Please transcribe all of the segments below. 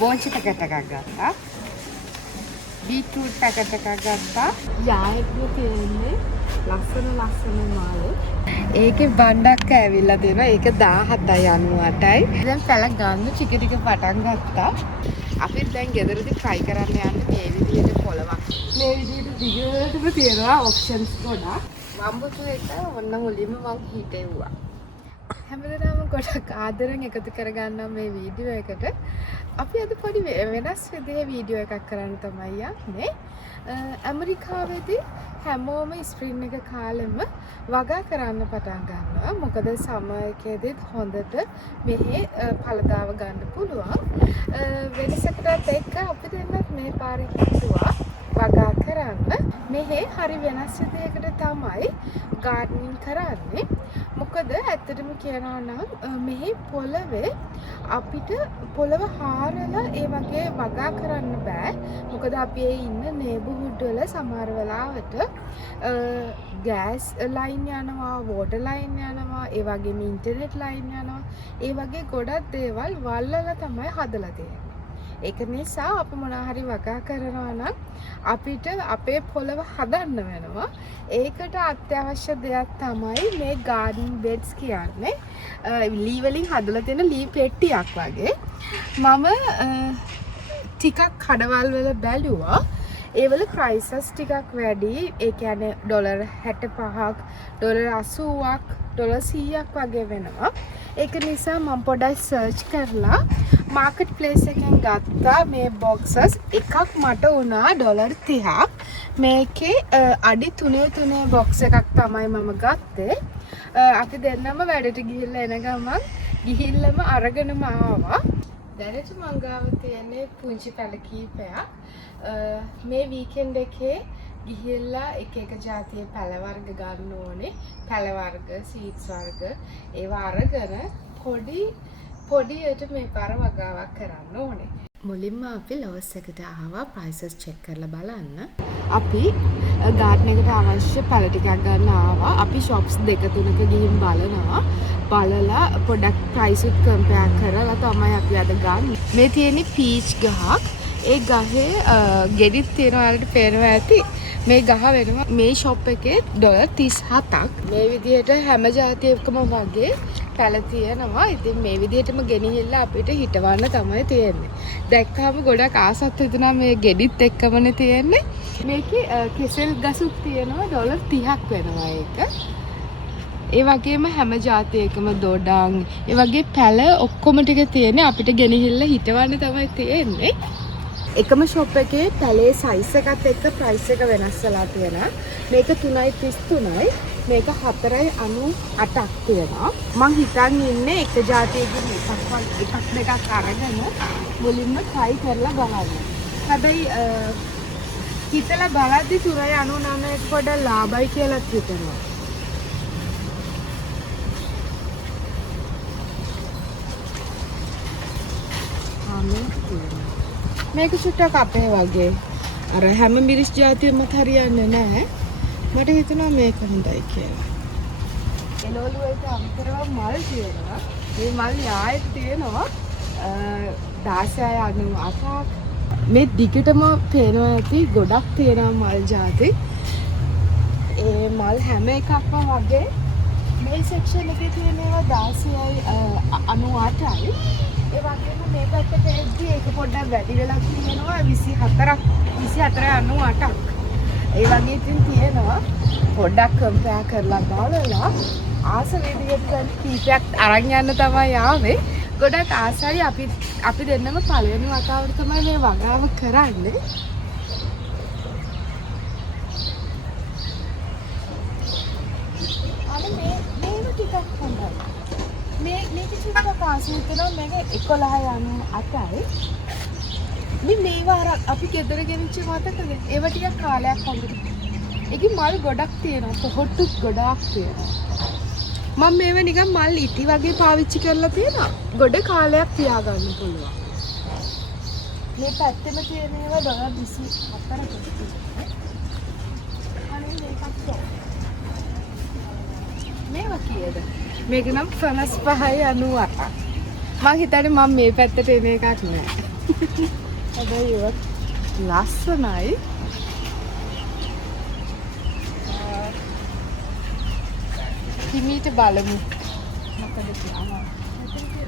බෝංචි packet එකක් ගත්තා. Beetroot packet එකක් ගත්තා. යායක්ම තියෙන්නේ ලස්සන මාළු. ඒකේ බණ්ඩක් ඇවිල්ලා දෙනවා. ඒක 17.98යි. දැන් පැල ගන්න ටික ටික පටන් ගත්තා. අපි දැන් ගෙදරදී try කරන්න යන්නේ මේ විදිහට පොළවක්. මේ විදිහට දිගටම තියෙනවා options ගොඩක්. වම්බුතු එක ඔන්න මුලින්ම මම හිතෙව්වා. හැමදාම ගොඩක් ආදරෙන් එකතු කරගන්නවා මේ වීඩියෝ එකට. අපි අද පොඩි වෙනස් විදිහේ වීඩියෝ එකක් කරන්න තමයි යන්නේ. ඇමරිකාවේදී හැමෝම ස්ප්‍රින් එක කාලෙම වගා කරන්න පටන් ගන්නවා. මොකද සමර් එකේදීත් හොඳට මෙහි පළදාව ගන්න පුළුවන්. වෙනසකටත් එක්ක අපි දෙන්නත් මේ පාරේ හිතුවා වගා කරන්න. මෙහි හරි වෙනස් විදිහකට තමයි ගාඩනින් කරන්නේ. මොකද ඇත්තටම කියනවා නම් මෙහි පොළවේ අපිට පොළව හාරලා ඒ වගේ වගා කරන්න බෑ. මොකද අපි ඉන්න නේබර්හුඩ් වල සමහර වෙලාවට ගෑස් ලයින් යනවා, වෝටර් ලයින් යනවා, ඒ වගේම ඉන්ටර්නෙට් ලයින් යනවා. ඒ වගේ ගොඩක් දේවල් වල්ලලා තමයි හදලා තියෙන්නේ. ඒක නිසා අපි මොනවා හරි වගා කරනවා නම් අපිට අපේ පොළව හදන්න වෙනවා. ඒකට අත්‍යවශ්‍ය දෙයක් තමයි මේ garden beds කියන්නේ. ලී වලින් හදලා තියෙන ලී පෙට්ටියක් වගේ. මම ටිකක් කඩවල් වල බැලුවා. ඒවල ප්‍රයිසස් ටිකක් වැඩි. ඒ කියන්නේ $65ක්, $80ක්, $100ක් වගේ වෙනවා. ඒක නිසා මම පොඩ්ඩක් සර්ච් කරලා මාකට් ප්ලේස් එකෙන් ගත්තා මේ බොක්සස්. එකක් මට වුණා $30ක්. මේකේ අඩි 3 බොක්ස් එකක් තමයි මම ගත්තේ. අපි දෙන්නම වැඩට ගිහිල්ලා එන ගමන් ගිහිල්ලාම අරගෙනම ආවා. දැනට මං ගාව තියෙන්නේ පුංචි පැල කීපයක්. මේ වීකෙන්ඩ් එකේ ගිහිල්ලා එක ජාතියේ පැල වර්ග ගන්න ඕනේ. පැල වර්ග, සීඩ්ස් වර්ග ඒවා අරගෙන පොඩියට මේ පාර වගාවක් කරන්න ඕනේ. මුලින්ම අපි ලෝස් එකට ආවා ප්‍රයිසස් චෙක් කරලා බලන්න. අපි ගාඩන් එකට අවශ්‍ය පැල ටිකක් ගන්න ආවා. අපි shops 2-3ක ගිහින් බලනවා. බලලා පොඩක් ප්‍රයිස් උත් කම්පෙයාර් කරලා තමයි අපි අද ගන්න. මේ තියෙන්නේ පීච් ගහක්. ඒ ගහේ ගෙඩිත් තියෙනවා වලට පේනවා ඇති. මේ ගහ වෙනවා මේ ෂොප් එකේ $37ක්. මේ විදිහට හැම જાතියකම වගේ පැල තියෙනවා. ඉතින් මේ විදිහටම ගෙනිහිල්ලා අපිට හිටවන්න තමයි තියෙන්නේ. දැක්කම ගොඩක් ආසත් හිතුණා මේ ගෙඩිත් එක්කමනේ තියෙන්නේ. මේකේ කෙසෙල් ගසුත් තියෙනවා $30ක් වෙනවා ඒක. ඒ වගේම හැම જાතියකම දොඩම් ඒ වගේ පැල ඔක්කොම ටික තියෙන්නේ අපිට ගෙනිහිල්ලා හිටවන්න තමයි තියෙන්නේ. එකම ෂොප් එකේ පැලේ සයිස් එකත් එක්ක ප්‍රයිස් එක වෙනස් වෙලා තියෙනවා. මේක 3.33යි. මේක 4.98ක් තියෙනවා. මං හිතන් ඉන්නේ එක જાතියකින් එකක් දෙකක් අරගෙන මුලින්ම try කරලා බලන්න. හැබැයි හිතලා බලද්දි 3.99ට පොඩ ලාභයි කියලා හිතෙනවා. මේක චුට්ටක් අපේ වගේ. අර හැම මිරිස් જાතියෙම හරියන්නේ නැහැ. මට හිතුණා මේක හොඳයි කියලා. එළවලු වලට අමතරව මල් තියෙනවා. මේ මල් යායෙත් තියෙනවා 16.98ක්. මේ දිගටම පේනවා ඇති ගොඩක් තියෙනවා මල් જાති. ඒ මල් හැම එකක්ම වගේ මේ සෙක්ෂන් එකේ තියෙන ඒවා 16.98යි. ඒ වගේම මේ පැත්තට එද්දි ඒක පොඩ්ඩක් වැඩි වෙලා තියෙනවා 24.98ක්. ඒ වගේ ඉතින් තියෙනවා. පොඩ්ඩක් කම්පෙයාර් කරලා බලලා ආස විදියට කීපයක් අරන් යන්න තමයි ආවේ. ගොඩක් ආසයි අපි දෙන්නම පළවෙනි වතාවට තමයි මේ වගාව කරන්නේ. අනේ මේක ටිකක් හොඳයි. මේක චුට්ටක් ආසයි කරනවා මේක 11.98යි. මේවා අපි ගෙදර ගෙනිච්ච මතකද? ඒව ටිකක් කාලයක් හොඳට. ඒකේ මල් ගොඩක් තියෙනවා. පොහොට්ටුත් ගොඩක් තියෙනවා. මම මේව නිකන් මල් ඉටි වගේ පාවිච්චි කරලා තියෙනවා. ගොඩ කාලයක් තියාගන්න පුළුවන්. මේ පැත්තෙම තියෙන ඒවා $24කට. අනේ මේකත් මේවා කීයද? මේක නම් 55.98ක්. මං හිතන්නේ මම මේ පැත්තට එන එකක් නෑ. හැබැයි ඒවත් ලස්සනයි. හිමීට බලමු මොකද කියලා.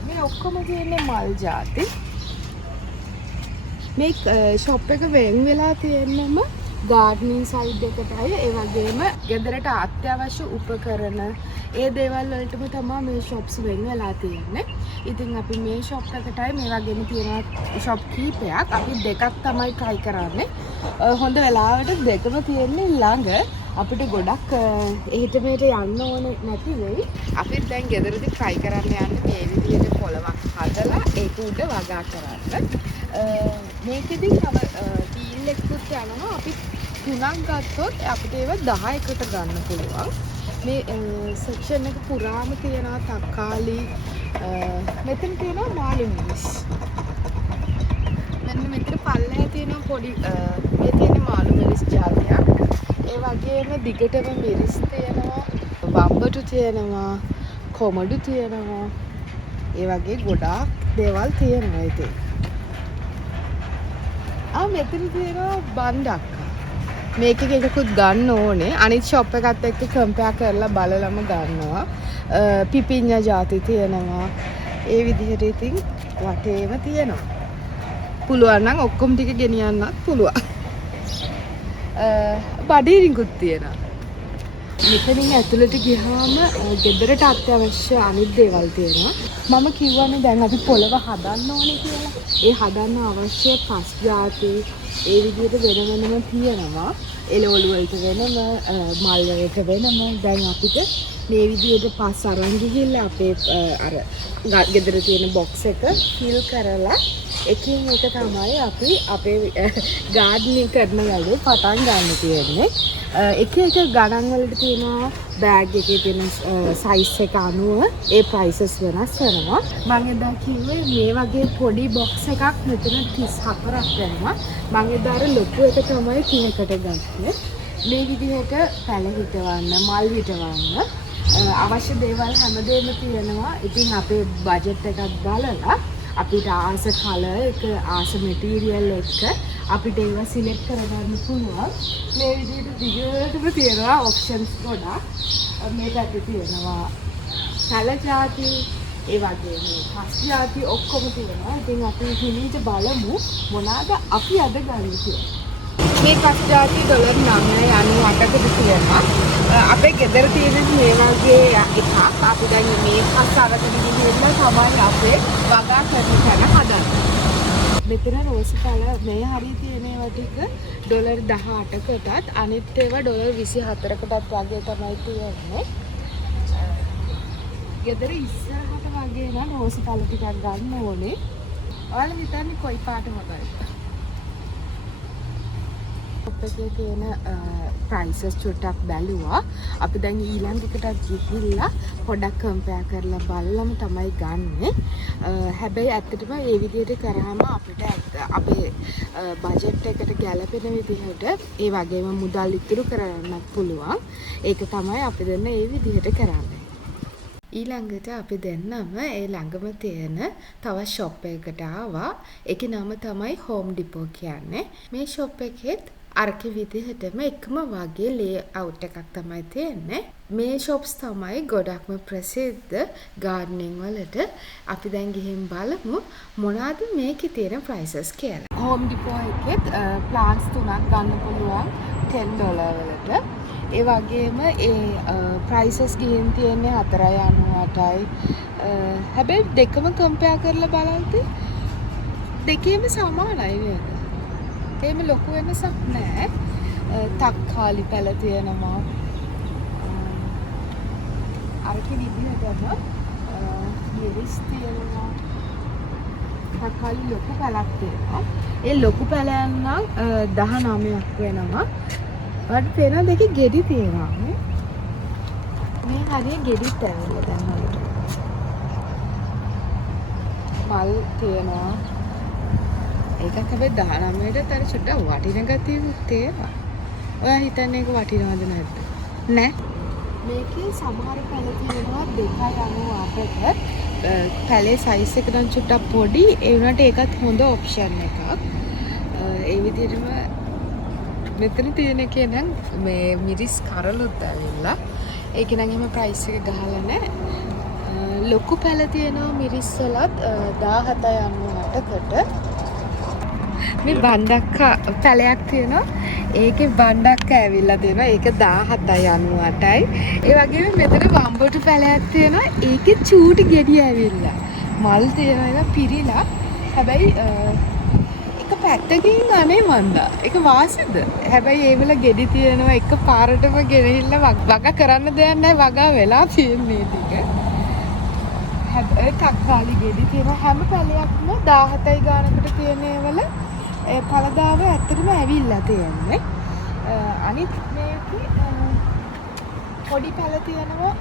මේ ඔක්කොම තියෙන්නේ මල් ಜಾති. මේ ෂොප් එක වෙන් වෙලා තියෙන්නම ගාඩ්නින් සයිඩ් එකටයි ඒ වගේම ගෙදරට අත්‍යවශ්‍ය උපකරණ ඒ දේවල් වලටම තමයි මේ ෂොප්ස් වෙන් වෙලා තියෙන්නේ. ඉතින් අපි මේ ෂොප් එකටයි මේ වගේම තියෙන ෂොප් කීපයක් අපි දෙකක් තමයි try කරන්නේ. හොඳ වෙලාවට දෙකම තියෙන්නේ ළඟ. අපිට ගොඩක් එහෙට මෙහෙට යන්න ඕන නැති වෙයි. අපි දැන් ගෙදරදී try කරන්න යන්නේ මේ විදිහට පොලවක් හදලා ඒක උඩ වගා කරන්න. මේකෙදි තව ඩීල් එකකුත් යනවා. අපි 3ක් ගත්තොත් අපිට ඒව 10කට ගන්න පුළුවන්. මේ සෙක්ෂන් එක පුරාම තියෙනවා තක්කාලි, මෙතන තියෙනවා මාළු මිරිස්. මෙන්න මෙතන පල්ලෙහා තියෙනවා පොඩි මේ තියෙන මාළු මිරිස් ජාතියක්. ඒ වගේම දිගටම මිරිස් තියෙනවා, වම්බටු තියෙනවා, කොමඩු තියෙනවා. ඒ වගේ ගොඩාක් දේවල් තියෙනවා ඉතින්. මෙතන තියෙනවා බණ්ඩක්කා. මේකෙක එකකුත් ගන්න ඕනේ. අනිත් ෂොප් එකත් එක්ක කම්පෙයාර් කරලා බලලම ගන්නවා. පිපිඤ්ඤා ಜಾති තියෙනවා. ඒ විදිහට ඉතින් වටේම තියෙනවා. පුළුවන් නම් ඔක්කොම ටික ගෙනියන්නත් පුළුවන්. බඩේරිඟුත් තියෙනවා. මෙතනින් ඇතුළට ගියාම ගෙදරට අත්‍යවශ්‍ය අනිත් දේවල් තියෙනවා. මම කිව්වනේ දැන් අපි පොළව හදන්න ඕනේ කියලා. ඒ හදන්න අවශ්‍ය පස් ಜಾති ඒ විදිහට වෙන වෙනම තියෙනවා. එළවලු වලට වෙනම, මල් වලට වෙනම. දැන් අපිට මේ විදිහට පස් අරන් ගිහිල්ලා අපේ අර ගෙදර තියෙන බොක්ස් එක ෆිල් කරලා එකින් එක තමයි අපි අපේ ගාඩ්නින් කරන වැඩේ පටන් ගන්න තියෙන්නේ. එක එක ගණන් වලට තියෙනවා බෑග් එකේ තියෙන සයිස් එක අනුව ඒ ප්‍රයිසස් වෙනස් වෙනවා. මම එදා කිව්වේ මේ වගේ පොඩි බොක්ස් එකක් මෙතන 34ක් වෙනවා. මම එදා අර ලොකු එක තමයි 30කට ගත්තේ. මේ විදිහට පැල හිටවන්න, මල් හිටවන්න අවශ්‍ය දේවල් හැමදේම තියෙනවා. ඉතින් අපේ බජට් එකක් බලලා අපිට ආස කලර් එක, ආස මැටීරියල් එක අපිට ඒවා සිලෙක්ට් කරගන්න පුළුවන්. මේ විදිහට දිගටම තියෙනවා ඔප්ෂන්ස් ගොඩක්. මේ පැත්තේ තියෙනවා පැල ಜಾති, ඒ වගේම පස් ಜಾති ඔක්කොම තියෙනවා. ඉතින් අපි හිමීට බලමු මොනවාද අපි අද ගන්න කියලා. මේ පස් ಜಾති $9.98කට තියෙනවා. අපේ ගෙදර තියෙන මේ වගේ එකක් අපි දැන් මේ පස් අරගෙන ගිහිල්ලා තමයි අපේ වගා කරන තැන හදන්නේ. මෙතන රෝස් කලර් මේ හරිය තියෙන ඒවා ටික $18කටත් අනිත් ඒවා $24කටත් වගේ තමයි තියෙන්නේ. ගෙදර ඉස්සරහට වගේ නම් රෝස් කලර් ටිකක් ගන්න ඕනේ. ඔයාලා හිතන්නේ කොයි පාට හොඳයි? අපේ තියෙන ප්‍රයිසස් චුට්ටක් බැලුවා. අපි දැන් ඊළඟ එකට ගිහිල්ලා පොඩක් කම්පෙයාර් කරලා බලලම තමයි ගන්නෙ. හැබැයි ඇත්තටම මේ විදිහට කරාම අපිට අපේ බජට් එකට ගැලපෙන විදිහට ඒ වගේම මුදල් ඉතුරු කරගන්නත් පුළුවන්. ඒක තමයි අපි දෙන්න මේ විදිහට කරන්නේ. ඊළඟට අපි දෙන්නම ඒ ළඟම තියෙන තවත් ෂොප් එකකට ආවා. ඒකේ නම තමයි හෝම් ඩිපෝ කියන්නේ. මේ ෂොප් එකෙත් අරක විදිහටම එකම වගේ ලේඅවුට් එකක් තමයි තියෙන්නේ. මේ ෂොප්ස් තමයි ගොඩක්ම ප්‍රසිද්ධ ගාඩ්නින් වලට. අපි දැන් ගිහින් බලමු මොනවාද මේකේ තියෙන ප්‍රයිසස් කියලා. හෝම් ඩිපෝ එකෙත් ප්ලාන්ට්ස් 3ක් ගන්න පුළුවන් $10 වලට. ඒ වගේම ඒ ප්‍රයිසස් ගිහින් තියෙන්නේ 4.98යි. හැබැයි දෙකම කම්පෙයාර් කරලා බලද්දී දෙකේම සමානයි නේද? එහෙම ලොකු වෙනසක් නැහැ. තක්කාලි පැල තියෙනවා. අරකේ විදිහටම මිරිස් තියෙනවා. තක්කාලි ලොකු පැලක් තියෙනවා. ඒ ලොකු පැලයන් නම් 19ක් වෙනවා. වඩ පේන දෙකේ ගෙඩි තියෙනවා නේ. මේ හරිය ගෙඩිත් ඇවිල්ලා දැන් හරියට. මල් තියෙනවා. ඒකක් හැබැයි 19ට අර චුට්ටක් වටින ගතියකුත් තියෙනවා. ඔයා හිතන්නේ ඒක වටිනවද නැද්ද? නෑ. මේකේ සමහර පැල තියෙනවා 2.98ට. පැලේ සයිස් එක නම් චුට්ටක් පොඩි. ඒ වුණාට ඒකත් හොඳ ඔප්ෂන් එකක්. ඒ විදිහටම මෙතන තියෙන එකේ නම් මේ මිරිස් කරලුත් ඇවිල්ලා. ඒක නම් එහෙම ප්‍රයිස් එක ගහලා නැහැ. ලොකු පැල තියෙනවා මිරිස් වලත් 17.98කට. මේ බණ්ඩක්කා පැලයක් තියෙනවා. ඒකේ බණ්ඩක්කා ඇවිල්ලා තියෙනවා. ඒක 17.98යි. ඒ වගේම මෙතන වම්බොටු පැලයක් තියෙනවා. ඒකේ චූටි ගෙඩි ඇවිල්ලා. මල් තියෙනවා ඒක පිරිලා. හැබැයි එක පැත්තකින් අනේ මන්දා. ඒක වාසිද? හැබැයි ඒ වල ගෙඩි තියෙනවා. එක පාරටම ගෙනහිල්ලා වග කරන්න දෙයක් නැහැ. වගා වෙලා තියෙන්නේ ටික. හැබැයි තක්කාලි ගෙඩි තියෙනවා. හැම පැලයක්ම 17යි ගානකට තියෙන ඒවල පළදාව ඇත්තටම ඇවිල්ලා තියෙන්නේ. අනිත් මේකේ පොඩි පැල තියෙනවා.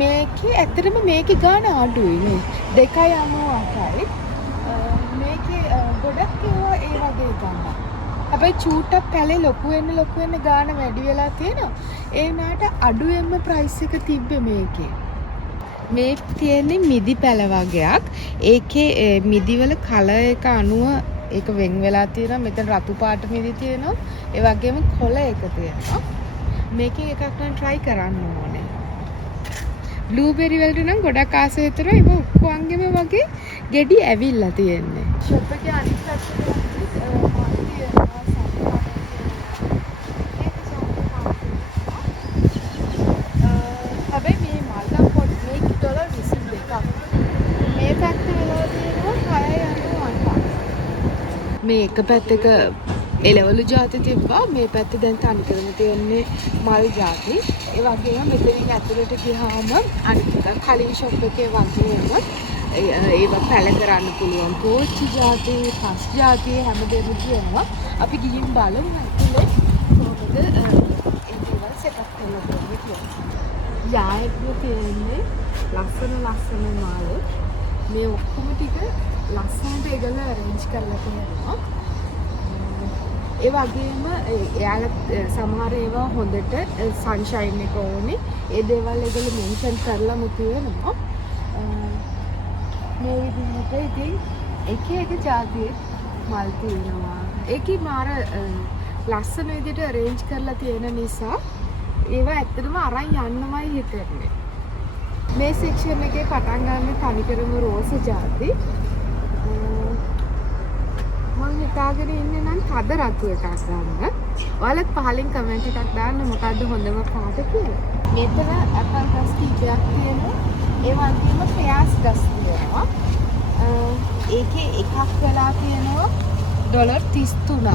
මේකේ ඇත්තටම මේකේ ගාන අඩුයි නේ. 2.98යි. මේකේ ගොඩක් ඒවා ඒ වගේ ගන්න. හැබැයි චූටක් පැලේ ලොකු වෙන්න ගාන වැඩි වෙලා තියෙනවා. ඒ වුණාට අඩුවෙන්ම ප්‍රයිස් එක තිබ්බේ මේකේ. මේ තියෙන්නේ මිදි පැල වගේක්. ඒකේ මිදිවල කලර් එක අනුව ඒක වෙන් වෙලා තියෙනවා. මෙතන රතු පාට මිදි තියෙනවා. ඒ වගේම කොළ එක තියෙනවා. මේකෙන් එකක් නම් try කරන්න ඕනේ. බ්ලූබෙරි වලට නම් ගොඩක් ආස විතරයි. ඒක ඔක්කොංගෙම වගේ ගෙඩි ඇවිල්ලා තියෙන්නේ. ෂොප් එකේ අනිත් පැත්තට මේ එක පැත්තක එළවලු ಜಾති තිබ්බා. මේ පැත්තේ දැන් තනිකරම තියෙන්නේ මල් ಜಾති. ඒ වගේම මෙතනින් ඇතුළට ගියාම අනිත් කලින් ෂොප් එකේ වගේම ඒවා පැල කරන්න පුළුවන් පෝච්චි ಜಾති, පස් ಜಾති හැමදේම තියෙනවා. අපි ගිහින් බලමු ඇතුලේ කොහොමද ඒ දේවල් සෙටප් කරලා තියෙන්නේ කියලා. යායත්ම තියෙන්නේ ලස්සන මාල. මේ ඔක්කොම ටික ලස්සනට ඒගොල්ලෝ arrange කරලා තියෙනවා. ඒ වගේම එයාලා සමහර ඒවා හොඳට sunshine එක ඕනේ. ඒ දේවල් ඒගොල්ලෝ mention කරලාම තියෙනවා. මේ විදිහට ඉතින් එක જાතියේ මල් තියෙනවා. ඒකේ මාර ලස්සන විදිහට arrange කරලා තියෙන නිසා ඒවා ඇත්තටම අරන් යන්නමයි හිතන්නේ. මේ section එකේ පටන් ගන්න තනිකරම රෝස ಜಾති. මම හිතාගෙන ඉන්නේ නම් තද රතු එකක් ගන්න. ඔයාලත් පහලින් කමෙන්ට් එකක් දාන්න මොකද්ද හොඳම පාට කියලා. මෙතන ඇපල් ගස් කීපයක් තියෙනවා. ඒ වගේම පෙයාස් ගස් තියෙනවා. ඒකේ එකක් වෙලා තියෙනවා $33ක්.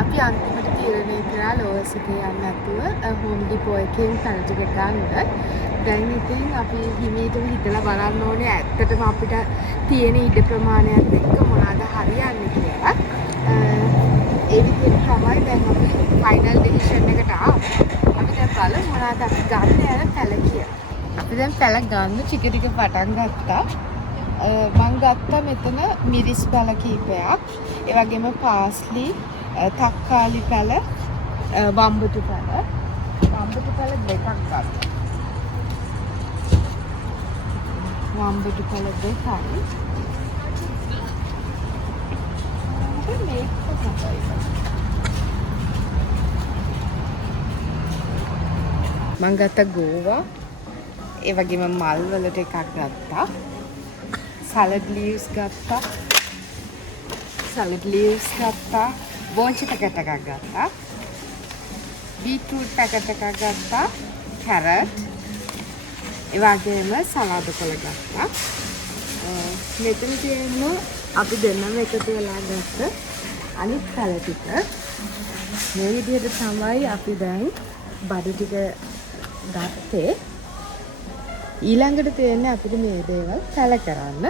අපි අන්තිමට තීරණය කරා ලෝවස් එකේ යන්න නැතුව හෝම් ඩිපෝ එකෙන් පැන ටික ගන්න. දැන් ඉතින් අපි හිමීටම හිතලා බලන්න ඕනේ ඇත්තටම අපිට තියෙන ඉඩ ප්‍රමාණයත් එක්ක මොනවාද හරියන්නේ කියලා. ඒ විදිහට තමයි දැන් අපි ෆයිනල් ඩිසිෂන් එකට ආවේ. අපි දැන් බලමු මොනවාද අපි ගන්න යන පැල කියලා. අපි දැන් පැල ගන්න ටික පටන් ගත්තා. මම ගත්තා මෙතන මිරිස් පැල කීපයක්. ඒ වගේම පාස්ලි, තක්කාලි පැල, වම්බුතු පැල. වම්බුතු පැල දෙකක් ගත්තා. වම්බුතු පැල දෙකයි. මේක තමයි. මම ගත්ත ගෝවා. ඒ වගේම මල් වලට එකක් ගත්තා. salad leaves ගත්තා. බෝන්චි පැකට් එකක් ගත්තා. බීට්‍රූට් පැකට් එකක් ගත්තා. කැරට්. ඒ වගේම සලාද කොළ ගත්තා. මෙතන තියෙන අපි දෙන්නම එකතු වෙලා ගත්ත අනිත් පැල ටික. මේ විදිහට තමයි අපි දැන් බඩු ටික ගත්තේ. ඊළඟට තියෙන්නේ අපිට මේ දේවල් පැල කරන්න.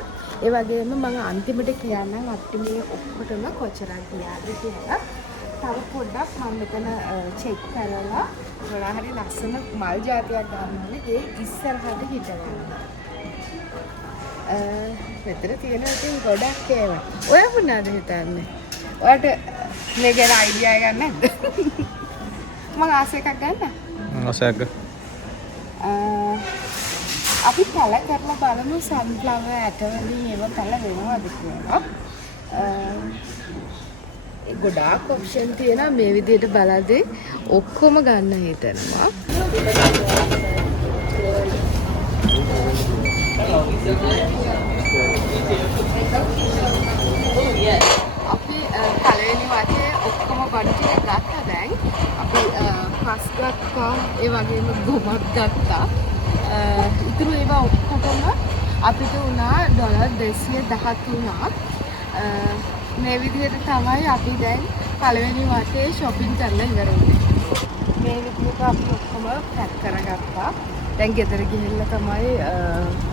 ඒ වගේම මම අන්තිමට කියන්නම් අපිට මේ ඔක්කොටම කොච්චරක් ගියාද කියලා. තව පොඩ්ඩක් මම මෙතන චෙක් කරලා මොනවා හරි ලස්සන මල් జాතියක් ගන්නවනේ ඒ ඉස්සරහට හිටවන්න. මෙතන තියෙන ඉතින් ගොඩක් ඒවා. ඔය මොනවද හිතන්නේ? ඔයාලට මේ ගැන අයිඩියා එකක් නැද්ද? මම ආස එකක් ගන්න. ආසයක්. අපි පැල කරලා බලමු සන්ෆ්ලවර් ඇට වලින් ඒව පැල වෙනවද කියලා. ගොඩාක් ඔප්ෂන් තියෙනවා මේ විදිහට බලද්දී ඔක්කොම ගන්න හිතෙනවා. අපි පළවෙනි වටේ ඔක්කොම බඩු ටික ගත්තා දැන්. අපි පස් ගත්තා, ඒ වගේම ගොමක් ගත්තා. ඉතුරු ඒවා ඔක්කොම අපිට වුණා $213ක්. මේ විදිහට තමයි අපි දැන් පළවෙනි වටේ shopping කරලා ඉවර වුණේ. මේ විදිහට අපි ඔක්කොම පැක් කරගත්තා. දැන් ගෙදර ගිහිල්ලා තමයි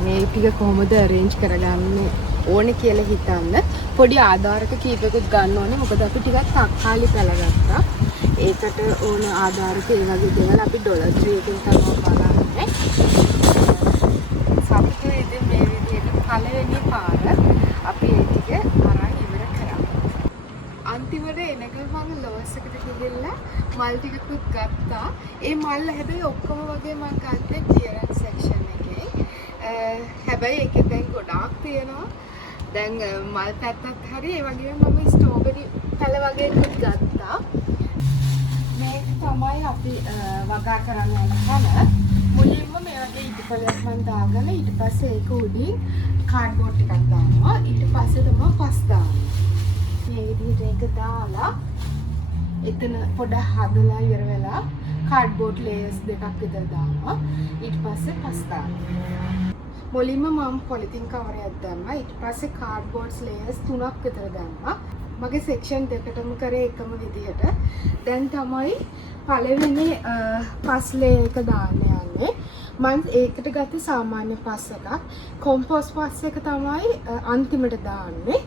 මේ ටික කොහොමද arrange කරගන්නේ ඕනේ කියලා හිතන්න. පොඩි ආධාරක කීපයකුත් ගන්න ඕනේ. මොකද අපි ටිකක් තක්කාලි පැලගත්තා. ඒකට ඕන ආධාරක ඒ වගේ දේවල් අපි $3 එකකින් තමයි බලන්නේ. සතුටු ඉතින් මේ විදිහට පළවෙනි පාර අපි ඒ ටික අරන් ඉවර කරා. අන්තිමට එනකල් මම ලෝස් එකට ගිහිල්ලා මල් ටිකකුත් ගත්තා. ඒ මල් හැබැයි ඔක්කොම වගේ මම ගත්තේ ක්ලියරන්ස් සෙක්ෂන් එකේ. හැබැයි ඒකේ දැන් ගොඩාක් තියෙනවා. දැන් මල් පැත්තත් හරි ඒ වගේම මම ස්ට්‍රෝබෙරි පැල වගේකුත් ගත්තා. මේක තමයි අපි වගා කරන්න යන පැල. මුලින්ම මේ වගේ ඉටිපලයක් මම දාගෙන ඊට පස්සේ ඒක උඩින් කාඩ්බෝඩ් ටිකක් දානවා. ඊට පස්සේ තමයි පස් දාන්නේ. මේ විදිහට ඒක දාලා එතන පොඩක් හදලා ඉවර වෙලා කාඩ්බෝඩ් ලේයර්ස් දෙකක් විතර දානවා. ඊට පස්සේ පස් දානවා. මුලින්ම මම පොලිතින් කවරයක් දැම්මා. ඊට පස්සේ කාඩ්බෝඩ් ලේයර්ස් 3ක් විතර දැම්මා. මගේ සෙක්ෂන් දෙකටම කරේ එකම විදිහට. දැන් තමයි පළවෙනි පස් ලේයර් එක දාන්න යන්නේ. මම ඒකට ගත්තේ සාමාන්‍ය පස් එකක්. කොම්පෝස්ට් පස් එක තමයි අන්තිමට දාන්නේ.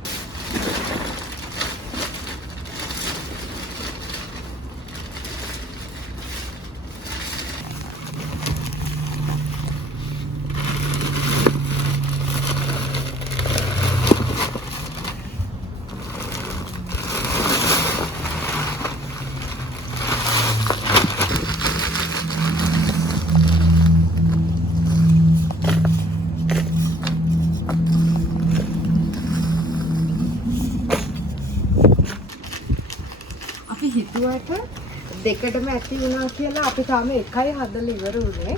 හිතුවට දෙකටම ඇති වුණා කියලා අපි තාම එකයි හදලා ඉවර වුණේ.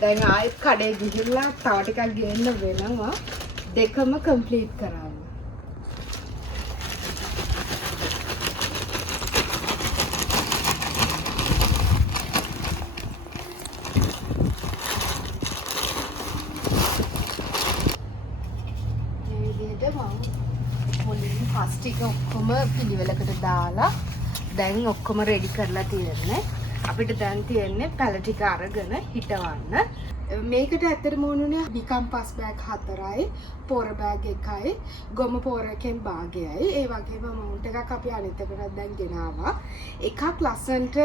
දැන් ආයෙත් කඩේ ගිහිල්ලා තව ටිකක් ගේන්න වෙනවා. දෙකම කම්ප්ලීට් කරන්න. මේ විදිහට මම මුලින් පස් ටික ඔක්කොම පිළිවෙලකට දාලා දැන් ඔක්කොම රෙඩි කරලා තියෙන්නේ. අපිට දැන් තියෙන්නේ පැල ටික අරගෙන හිටවන්න. මේකට ඇත්තටම ඕනුනේ විකම්පස් බෑග් 4යි, පොර බෑග් 1යි, ගොම පොරකින් භාගයයි. ඒ වගේම මවුන්ට් එකක් අපි අනිත් එකට දැන් ගෙනාවා. එකක් ලස්සන්ට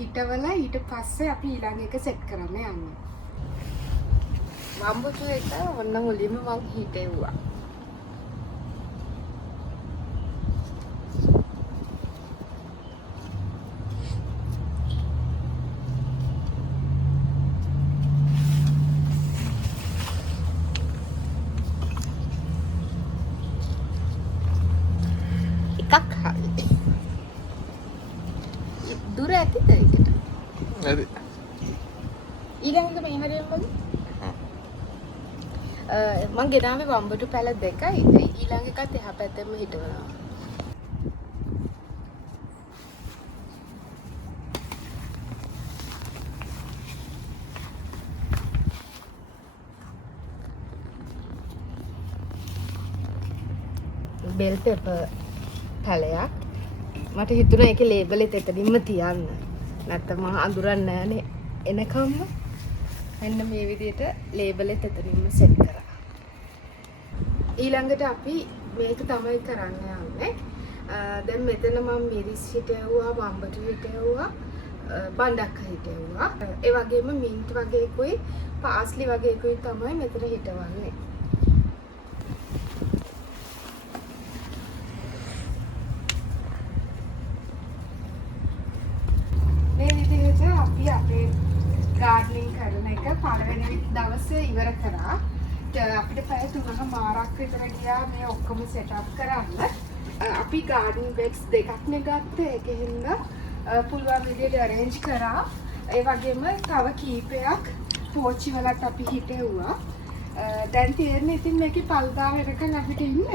හිටවලා ඊට පස්සේ අපි ඊළඟ එක සෙට් කරන්න යන්නේ. වම්බුතු එක ඔන්න මුලින්ම මම හිටෙව්වා. දුර ඇතිද ඒකට? ඇති. ඊළඟට මේ හරියම වගේ? මං ගෙනාවේ වම්බටු පැල දෙකයි. ඊළඟ එකත් එහා පැත්තෙම හිටවනවා. Bell pepper පැලයක්. මට හිතුණා ඒකේ ලේබල් එක එතනින්ම තියන්න. නැත්නම් මම අඳුරන්නේ නැහනේ එනකම්ම. මෙන්න මේ විදිහට ලේබල් එක එතනින්ම සෙට් කරා. ඊළඟට අපි මේක තමයි කරන්න යන්නේ. දැන් මෙතන මම මිරිස් හිටෙව්වා, වම්බටු හිටෙව්වා, බණ්ඩක්ක හිටෙව්වා. ඒ වගේම මින්ට් වගේකුයි, පාස්ලි වගේකුයි තමයි මෙතන හිටවන්නේ. අපි අපේ ගාඩ්නින් කරන එක පළවෙනි දවසේ ඉවර කරා. අපිට පැය 3මාරක් විතර ගියා මේ ඔක්කොම සෙටප් කරන්න. අපි ගාඩන් බෙඩ්ස් දෙකක්නේ ගත්තේ. ඒකෙන්ද පුළුවන් විදිහට arrange කරා. ඒ වගේම තව කීපයක් පෝච්චි වලත් අපි හිටෙව්වා. දැන් තියෙන්නේ ඉතින් මේකේ පල්දා වෙනකන් අපිට ඉන්න.